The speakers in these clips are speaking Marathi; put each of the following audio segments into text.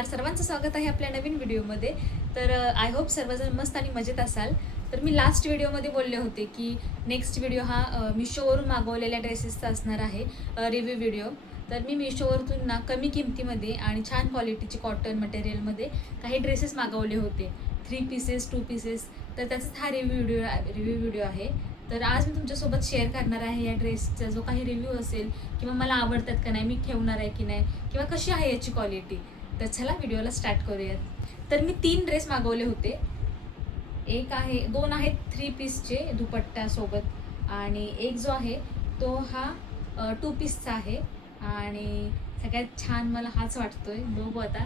नमस्कार, सर्वांचं स्वागत आहे आपल्या नवीन व्हिडिओमध्ये. तर आय होप सर्वजण मस्त आणि मजेत असाल. तर मी लास्ट व्हिडिओमध्ये बोलले होते की नेक्स्ट व्हिडिओ हा मिशोवरून मागवलेल्या ड्रेसेसचा असणार आहे, रिव्ह्यू व्हिडिओ. तर मी मिशोवरून ना कमी किमतीमध्ये आणि छान क्वालिटीचे कॉटन मटेरियलमध्ये काही ड्रेसेस मागवले होते, 3 पीसेस 2 पीसेस. तर त्याचाच हा रिव्ह्यू व्हिडिओ आहे. तर आज मी तुमच्यासोबत शेअर करणार आहे या ड्रेसचा जो काही रिव्ह्यू असेल, किंवा मला आवडतात का नाही, मी ठेवणार आहे की नाही, किंवा कशी आहे याची क्वालिटी. तर चला व्हिडिओला स्टार्ट करूयात. तर मी 3 ड्रेस मागवले होते. दोन आहेत 3 पीसचे दुपट्ट्यासोबत, आणि एक जो आहे तो हा 2 पीसचा आहे. आणि सगळ्यात छान मला हाच वाटतोय, बघू आता.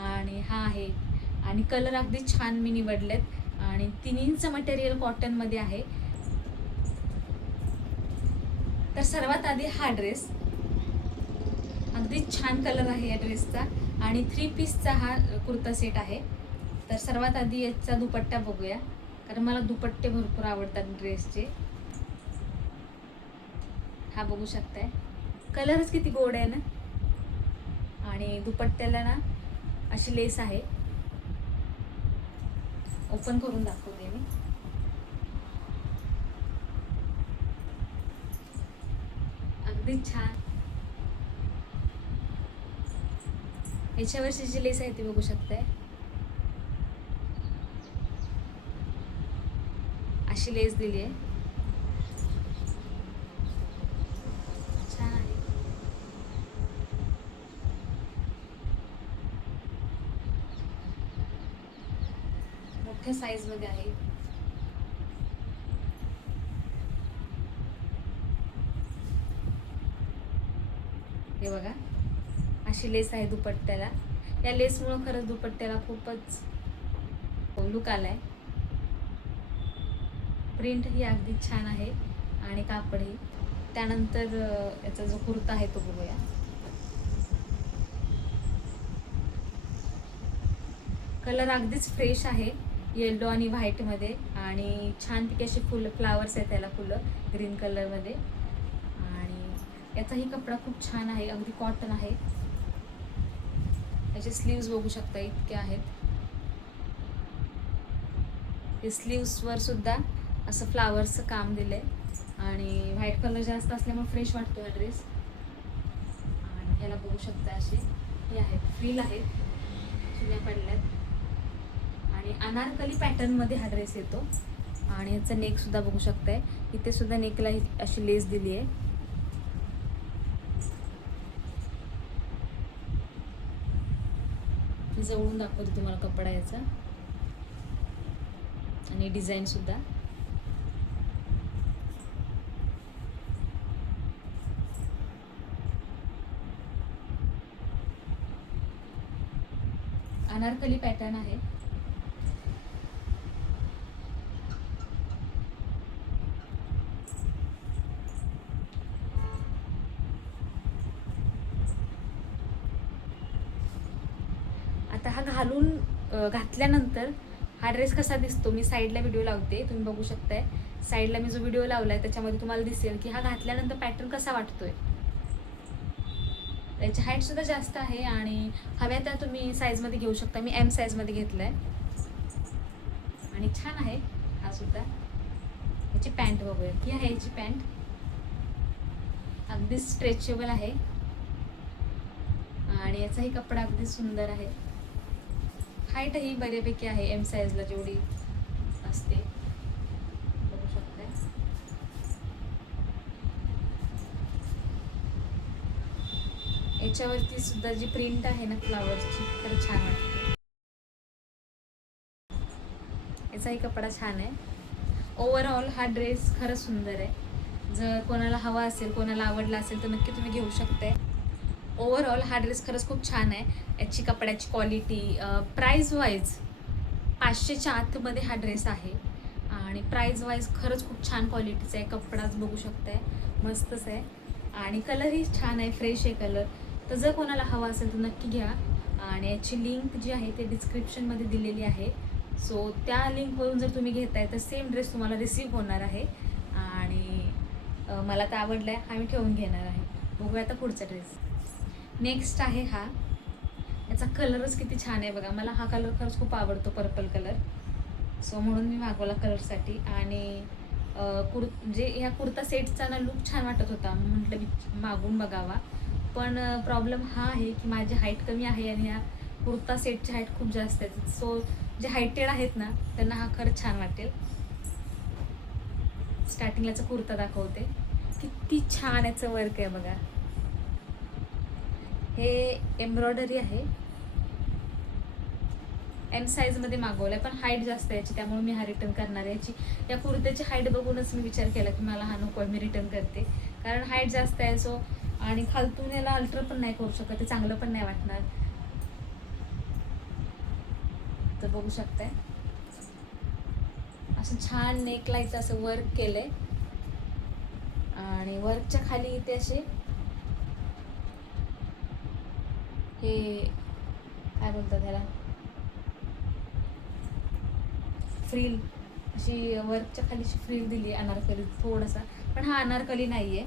आणि हा आहे, आणि कलर अगदी छान मी निवडलेत, आणि तिन्हींचं मटेरियल कॉटनमध्ये आहे. तर सर्वात आधी हा ड्रेस, अगदी छान कलर आहे या ड्रेसचा, आणि 3 पीसचा हा कुर्ता सेट आहे. तर सर्वात आधी याचा दुपट्टा बघूया, कारण मला दुपट्टे भरपूर आवडतात ड्रेसचे. हा बघू शकताय, कलरच किती गोड आहे ना. आणि दुपट्ट्याला ना अशी लेस आहे, ओपन करून दाखवते मी. अगदी छान. याच्यावरची जी लेस आहे ती बघू शकताय, अशी लेस दिली आहे, छान आहे. मोठ्या साईज मध्ये आहे. हे बघा, अशी लेस आहे दुपट्ट्याला. या लेसमुळं खरंच दुपट्ट्याला खूपच लुक आलाय. प्रिंट ही अगदी छान आहे, आणि कापडही. त्यानंतर याचा जो कुर्ता आहे तो बघूया. कलर अगदीच फ्रेश आहे, येलो आणि व्हाईटमध्ये, आणि छानपैकी अशी फुलं, फ्लावर्स आहेत त्याला, फुलं ग्रीन कलरमध्ये. आणि याचाही कपडा खूप छान आहे, अगदी कॉटन आहे. याचे स्लीव्स बघू शकता, इतके आहेत. हे स्लीव्सवर सुद्धा असं फ्लावर्सचं काम दिलंय, आणि व्हाईट कलर जास्त असल्यामुळे फ्रेश वाटतो हा ड्रेस. आणि ह्याला बघू शकता असे हे आहेत, फ्रील आहेत, सुन्या पडल्यात. आणि अनारकली पॅटर्नमध्ये हा ड्रेस येतो. आणि ह्याचा नेक सुद्धा बघू शकताय, इथे सुद्धा नेकला अशी लेस दिली आहे. जवळून दाखवते तुम्हाला कपडा याचा, आणि डिझाईन सुद्धा. अनारकली पॅटर्न आहे. आता हा घातल्यानंतर हा ड्रेस कसा दिसतो, मी साईडला व्हिडिओ लावते, तुम्ही बघू शकताय. साईडला मी जो व्हिडिओ लावलाय त्याच्यामध्ये तुम्हाला दिसेल की हा घातल्यानंतर पॅटर्न कसा वाटतोय. त्याची हाईट सुद्धा जास्त आहे, आणि हव्या त्या तुम्ही साईजमध्ये घेऊ शकता. मी एम साईजमध्ये घेतलाय, आणि छान आहे हा सुद्धा. याची पॅन्ट बघूया, ही आहे याची पॅन्ट, अगदी स्ट्रेचेबल आहे, आणि याचाही कपडा अगदी सुंदर आहे. हाईट ही बऱ्यापैकी आहे, एम साईजला जेवढी असते, बघू शकताय. याच्यावरती सुद्धा जी प्रिंट आहे ना फ्लावर्सची, तर छान वाटते. याचाही कपडा छान आहे. ओव्हरऑल हा ड्रेस खरंच सुंदर आहे. जर कोणाला हवा असेल, कोणाला आवडला असेल, तर नक्की तुम्ही घेऊ शकताय. ओव्हरऑल हा ड्रेस खरंच खूप छान आहे. याची कपड्याची क्वालिटी, प्राईज वाईज 500च्या आतमध्ये हा ड्रेस आहे, आणि प्राईज वाईज खरंच खूप छान क्वालिटीचा आहे. कपडाच बघू शकताय, मस्तच आहे, आणि कलरही छान आहे, फ्रेश आहे कलर. तर जर कोणाला हवा असेल तर नक्की घ्या. आणि याची लिंक जी आहे ते डिस्क्रिप्शनमध्ये दिलेली आहे. सो त्या लिंकवरून जर तुम्ही घेताय तर सेम ड्रेस तुम्हाला रिसीव्ह होणार आहे. आणि मला तर आवडला आहे, हा मी ठेवून घेणार आहे. बघूया आता पुढचा ड्रेस. नेक्स्ट आहे हा. याचा कलरच किती छान आहे बघा. मला हा कलर खरंच खूप आवडतो, पर्पल कलर. सो म्हणून मी मागवला कलरसाठी. आणि म्हणजे ह्या कुर्ता सेटचा ना लुक छान वाटत होता, म्हटलं मी मागून बघावा. पण प्रॉब्लेम हा आहे की माझी हाईट कमी आहे आणि ह्या कुर्ता सेटची हाईट खूप जास्त आहे. सो जे हायटेड आहेत ना त्यांना हा खरंच छान वाटेल. स्टार्टिंगलाचा कुर्ता दाखवते, किती छान याचं वर्क आहे बघा. हे एम्ब्रॉयडरी आहे. एम साईजमध्ये मागवलं आहे, पण हाईट जास्त आहे याची, त्यामुळे मी हा रिटर्न करणार आहे. याची या कुर्त्याची हाईट बघूनच मी विचार केला की मला हा नको आहे, मी रिटर्न करते. कारण हाईट जास्त आहे. सो आणि खालतून याला अल्टर पण नाही करू शकत, ते चांगलं पण नाही वाटणार. तर बघू शकताय असं छान नेकलाईचं असं वर्क केलंय. आणि वर्कच्या खाली इथे असे हे काय बोलतात त्याला, फ्रील अशी वर्कच्या खाली अशी फ्रील दिली अनारकली थोडासा. पण हा अनारकली नाही आहे,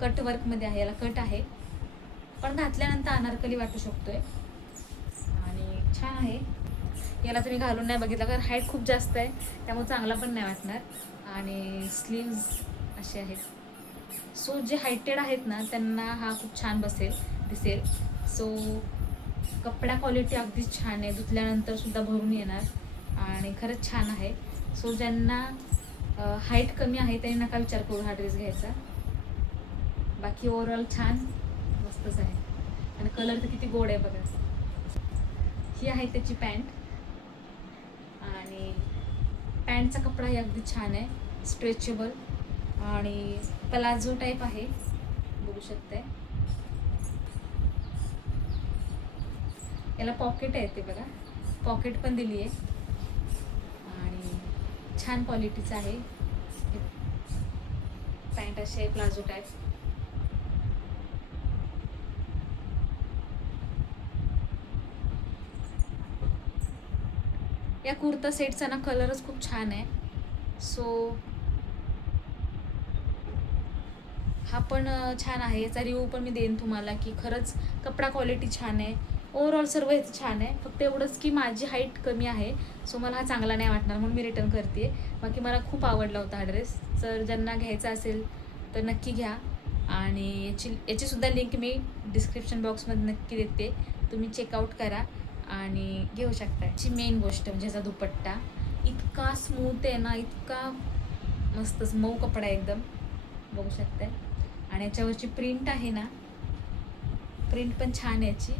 कट वर्कमध्ये आहे. याला कट आहे, पण घातल्यानंतर अनारकली वाटू शकतोय. आणि छान आहे. याला तुम्ही घालून नाही बघितला कारण हाईट खूप जास्त आहे, त्यामुळे चांगला पण नाही वाटणार. आणि स्लीव्ज असे आहेत. सो जे हायटेड आहेत ना त्यांना हा खूप छान दिसेल. सो कपडा क्वालिटी अगदी छान आहे, धुतल्यानंतर सुद्धा भरून येणार आणि खरंच छान आहे. सो ज्यांना हाईट कमी आहे त्यांनी नका विचार करू हा ड्रेस घ्यायचा. बाकी ओव्हरऑल छान मस्तच आहे. आणि कलर तर किती गोड आहे बघा. ही आहे त्याची पॅन्ट. आणि पॅन्टचा कपडाही अगदी छान आहे, स्ट्रेचेबल आणि प्लाझो टाईप आहे, बघू शकते. याला पॉकेट आहे, ते बघा पॉकेट पण दिली आहे. आणि छान क्वालिटीचं आहे. पॅन्ट अशी आहे प्लाझो टाईप. या कुर्ता सेटचा ना कलरच खूप छान आहे. सो हा पण छान आहे. याचा रिव्ह्यू पण मी देईन तुम्हाला की खरंच कपडा क्वालिटी छान आहे. ओव्हरऑल सर्व याचं छान आहे. फक्त एवढंच की माझी हाईट कमी आहे, सो मला हा चांगला नाही वाटणार म्हणून मी रिटर्न करते. बाकी मला खूप आवडला होता हा ड्रेस. जर ज्यांना घ्यायचा असेल तर नक्की घ्या. आणि याचीसुद्धा लिंक मी डिस्क्रिप्शन बॉक्समध्ये नक्की देते, तुम्ही चेकआउट करा आणि घेऊ शकता. याची मेन गोष्ट म्हणजे याचा दुपट्टा इतका स्मूथ आहे ना, इतका मस्तच मऊ कपडा एकदम, बघू शकताय. आणि याच्यावरची प्रिंट आहे ना, प्रिंट पण छान आहे. याची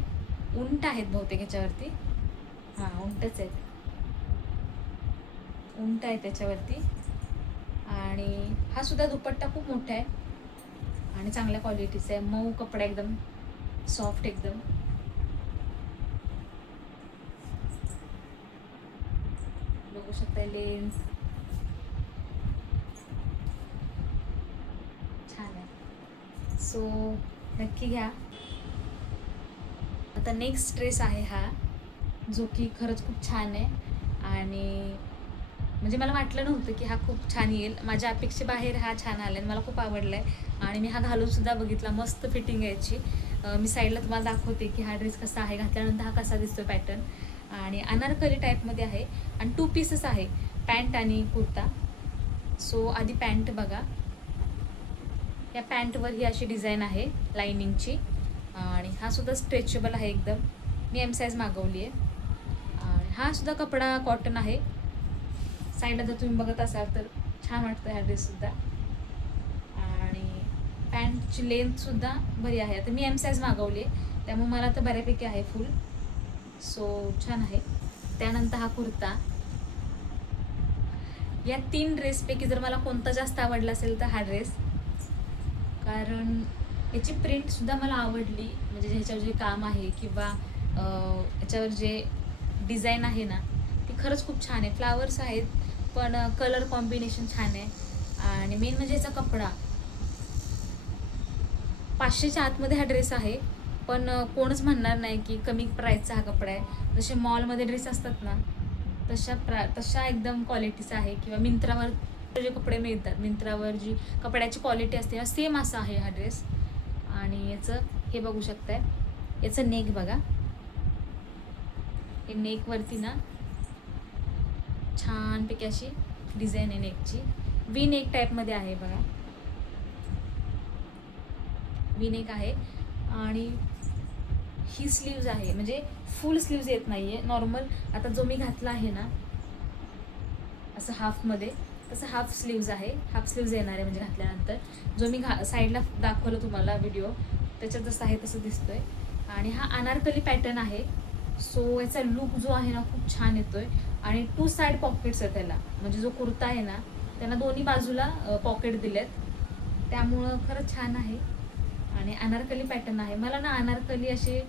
उंट आहेत बहुतेक याच्यावरती. हां, उंटच आहेत, उंट आहे त्याच्यावरती. आणि हा सुद्धा दुपट्टा खूप मोठा आहे आणि चांगल्या क्वालिटीचा आहे. मऊ कपडा एकदम, सॉफ्ट एकदम. बघू शकता लेंथ छान आहे. सो नक्की घ्या. आता नेक्स्ट ड्रेस आहे हा, जो की खरंच खूप छान आहे. आणि म्हणजे मला वाटलं नव्हतं की हा खूप छान येईल. माझ्या अपेक्षेबाहेर हा छान आला आहे, मला खूप आवडला आहे. आणि मी हा घालूनसुद्धा बघितला, मस्त फिटिंग यायची. मी साईडला तुम्हाला दाखवते की हा ड्रेस कसा आहे, घातल्यानंतर हा कसा दिसतो पॅटर्न. आणि अनारकली टाईपमध्ये आहे आणि 2 पीसेस आहे, पॅन्ट आणि कुर्ता. सो आधी पॅन्ट बघा. या पॅन्टवर ही अशी डिझाईन आहे लायनिंगची. आणि हा सुद्धा स्ट्रेचेबल आहे एकदम. मी एम साईज मागवली आहे. आणि हा सुद्धा कपडा कॉटन आहे. साईडला जर तुम्ही बघत असाल तर छान वाटतं हा ड्रेससुद्धा. आणि पॅन्टची लेंथसुद्धा बरी आहे. आता मी एम साईज मागवली आहे त्यामुळे मला तर बऱ्यापैकी आहे फुल. सो छान आहे. त्यानंतर हा कुर्ता. या 3 ड्रेसपैकी जर मला कोणता जास्त आवडला असेल तर हा ड्रेस. कारण याची प्रिंटसुद्धा मला आवडली, म्हणजे ह्याच्यावर जे काम आहे किंवा याच्यावर जे डिझाईन आहे ना ती खरंच खूप छान आहे. फ्लावर्स आहेत पण कलर कॉम्बिनेशन छान आहे. आणि मेन म्हणजे याचा कपडा 500च्या आतमध्ये हा ड्रेस आहे. पण कोणच म्हणणार नाही की कमी प्राईसचा हा कपडा आहे. जसे मॉलमध्ये ड्रेस असतात ना तशा एकदम क्वालिटीचा आहे. किंवा मिंत्रावर जे कपडे मिळतात, मिंत्रावर जी कपड्याची क्वालिटी असते सेम असा आहे हा ड्रेस. आणि याचं हे बघू शकताय, याचं नेक बघा, हे नेकवरती ना छानपैकी अशी डिझाईन आहे नेकची. वी नेक टाईपमध्ये आहे बघा, वी नेक आहे. आणि ही स्लीव्ज आहे, म्हणजे फुल स्लीव्ज येत नाही आहे, नॉर्मल. आता जो मी घातला आहे ना असं हाफमध्ये, तसं हाफ स्लीव्ज आहे, हाफ स्लीव्ज येणार आहे म्हणजे घातल्यानंतर. जो मी साईडला दाखवलं तुम्हाला व्हिडिओ, त्याच्यात जसं आहे तसं दिसतोय. आणि हा अनारकली पॅटर्न आहे. सो याचा लुक जो आहे ना खूप छान येतोय. आणि 2 साईड पॉकेट्स आहेत त्याला, म्हणजे जो कुर्ता आहे ना त्यांना दोन्ही बाजूला पॉकेट दिलेत, त्यामुळं खरंच छान आहे. आणि अनारकली पॅटर्न आहे. मला ना अनारकली असे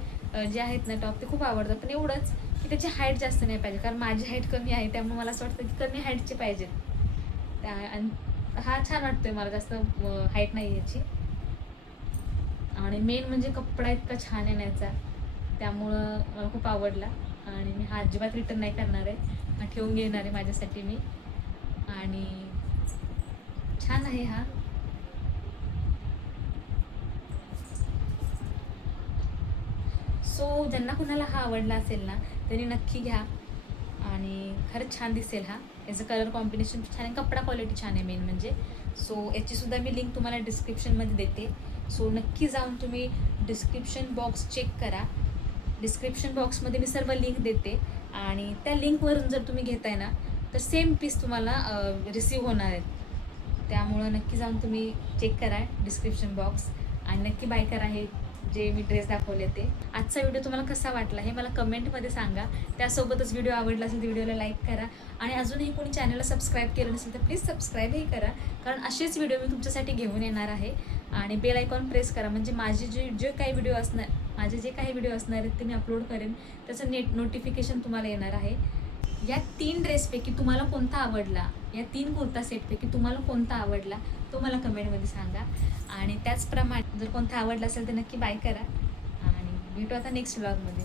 जे आहेत ना टॉप ते खूप आवडतात, पण एवढंच की त्याची हाईट जास्त नाही पाहिजे, कारण माझी हाईट कमी आहे, त्यामुळे मला असं वाटतं की कमी हाईटचे पाहिजेत त्या. आणि हा छान वाटतोय मला, जास्त हाईट नाही याची. आणि मेन म्हणजे कपडा इतका छान आहे ना याचा, त्यामुळं मला खूप आवडला. आणि मी हा अजिबात रिटर्न नाही करणार आहे, हा ठेवून घेणार आहे माझ्यासाठी मी. आणि छान आहे हा. सो ज्यांना कुणाला हा आवडला असेल ना त्यांनी नक्की घ्या, आणि खरंच छान दिसेल हा. याचं कलर कॉम्बिनेशन छान आहे, कपडा क्वालिटी छान आहे मेन म्हणजे. सो याचीसुद्धा मी लिंक तुम्हाला डिस्क्रिप्शनमध्ये देते. सो नक्की जाऊन तुम्ही डिस्क्रिप्शन बॉक्स चेक करा. डिस्क्रिप्शन बॉक्समध्ये मी सर्व लिंक देते, आणि त्या लिंकवरून जर तुम्ही घेताय ना तर सेम पीस तुम्हाला रिसीव होणार आहेत. त्यामुळं नक्की जाऊन तुम्ही चेक करा डिस्क्रिप्शन बॉक्स, आणि नक्की बाय करा हे जे मी ड्रेस दाखवले ते. आजचा व्हिडिओ तुम्हाला कसा वाटला हे मला कमेंटमध्ये सांगा. त्यासोबतच व्हिडिओ आवडला असेल तर व्हिडिओला लाईक करा, आणि अजूनही कोणी चॅनलला सबस्क्राईब केलं नसेल तर प्लीज सबस्क्राईबही करा, कारण असेच व्हिडिओ मी तुमच्यासाठी घेऊन येणार आहे. आणि बेल आयकॉन प्रेस करा, म्हणजे माझे जे काही व्हिडिओ असणार, माझे जे काही व्हिडिओ असणार आहेत ते मी अपलोड करेन, त्याचं नोटिफिकेशन तुम्हाला येणार आहे. या 3 ड्रेसपैकी तुम्हाला कोणता आवडला, या 3 कुर्ता सेटपैकी तुम्हाला कोणता आवडला तो मला कमेंटमध्ये सांगा. आणि त्याचप्रमाणे जर कोणता आवडला असेल तर नक्की बाय करा, आणि भेटू आता नेक्स्ट व्लॉगमध्ये.